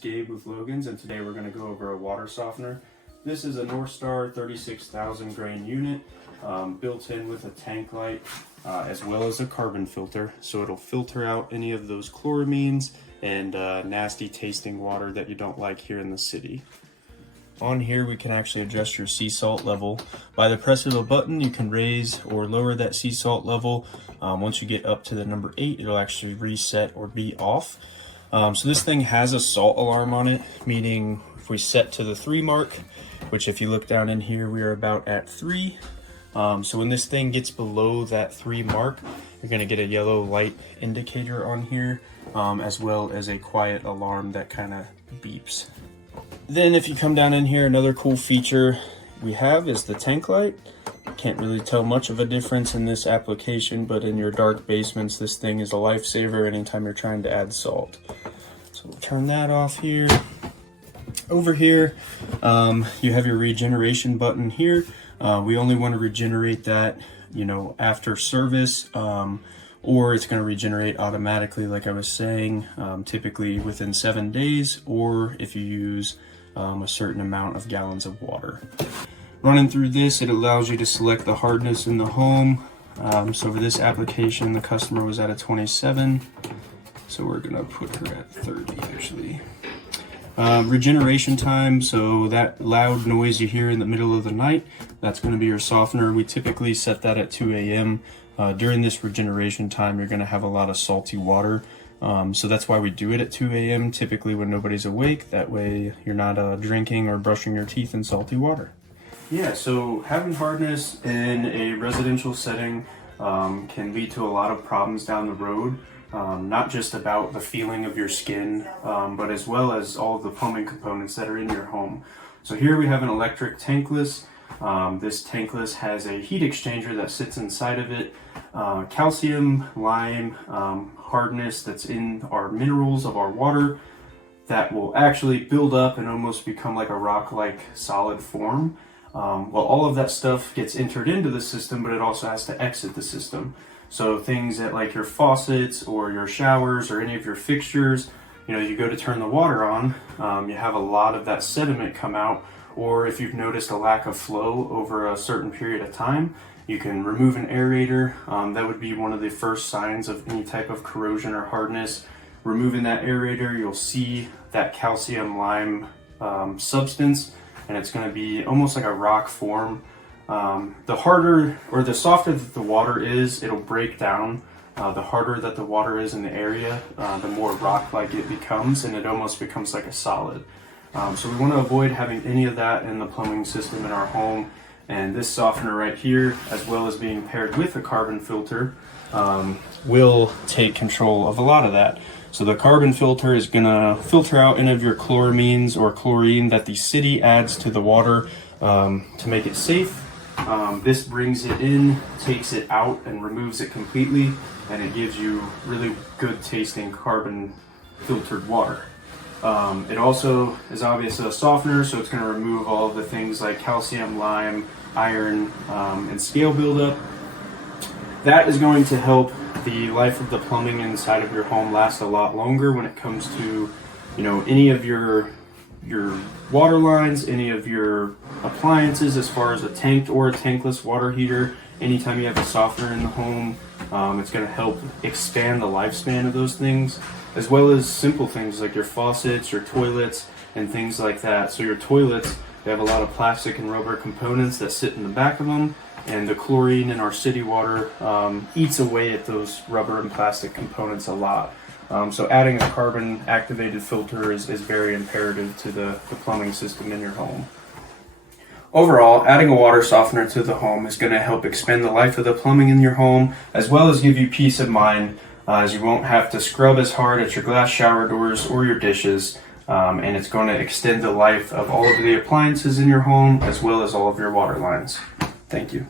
Gabe with Logan's, and today we're going to go over a water softener. This is a North Star 36,000 grain unit, built in with a tank light as well as a carbon filter, so it'll filter out any of those chloramines and nasty tasting water that you don't like here in the city. On here we can actually adjust your sea salt level. By the press of a button you can raise or lower that sea salt level. Once you get up to the number 8, it'll actually reset or be off. So this thing has a salt alarm on it, meaning if we set to the 3 mark, which if you look down in here we are about at 3. So when this thing gets below that 3 mark, you're going to get a yellow light indicator on here, as well as a quiet alarm that kind of beeps. Then if you come down in here, another cool feature we have is the tank light. Can't really tell much of a difference in this application, but in your dark basements, this thing is a lifesaver anytime you're trying to add salt. So we'll turn that off here. Over here, you have your regeneration button here. We only want to regenerate that, after service, or it's going to regenerate automatically, like I was saying, typically within 7 days, or if you use a certain amount of gallons of water. Running through this, it allows you to select the hardness in the home. So for this application, the customer was at a 27, so we're going to put her at 30 actually. Regeneration time, so that loud noise you hear in the middle of the night, that's going to be your softener. We typically set that at 2 a.m. During this regeneration time, you're going to have a lot of salty water. So that's why we do it at 2 a.m. typically when nobody's awake. That way you're not drinking or brushing your teeth in salty water. Yeah, so having hardness in a residential setting can lead to a lot of problems down the road. Not just about the feeling of your skin, but as well as all of the plumbing components that are in your home. So here we have an electric tankless. This tankless has a heat exchanger that sits inside of it. Calcium, lime, hardness that's in our minerals of our water that will actually build up and almost become like a rock-like solid form. Well, all of that stuff gets entered into the system, but it also has to exit the system. So things that like your faucets or your showers or any of your fixtures, you go to turn the water on, you have a lot of that sediment come out, or if you've noticed a lack of flow over a certain period of time, you can remove an aerator. That would be one of the first signs of any type of corrosion or hardness. Removing that aerator, you'll see that calcium lime substance, and it's going to be almost like a rock form. The harder or the softer that the water is, it'll break down. The harder that the water is in the area, the more rock-like it becomes, and it almost becomes like a solid. So we want to avoid having any of that in the plumbing system in our home. And this softener right here, as well as being paired with a carbon filter, will take control of a lot of that. So the carbon filter is going to filter out any of your chloramines or chlorine that the city adds to the water to make it safe. This brings it in, takes it out, and removes it completely, and it gives you really good tasting carbon filtered water. It also is obviously a softener, so it's going to remove all of the things like calcium, lime, iron, and scale buildup. That is going to help the life of the plumbing inside of your home last a lot longer when it comes to, any of your water lines, any of your appliances as far as a tanked or a tankless water heater. Anytime you have a softener in the home, it's going to help expand the lifespan of those things, as well as simple things like your faucets, your toilets, and things like that. So your toilets, they have a lot of plastic and rubber components that sit in the back of them, and the chlorine in our city water eats away at those rubber and plastic components a lot. So adding a carbon activated filter is very imperative to the plumbing system in your home. Overall, adding a water softener to the home is going to help expand the life of the plumbing in your home, as well as give you peace of mind, as you won't have to scrub as hard at your glass shower doors or your dishes, and it's going to extend the life of all of the appliances in your home, as well as all of your water lines. Thank you.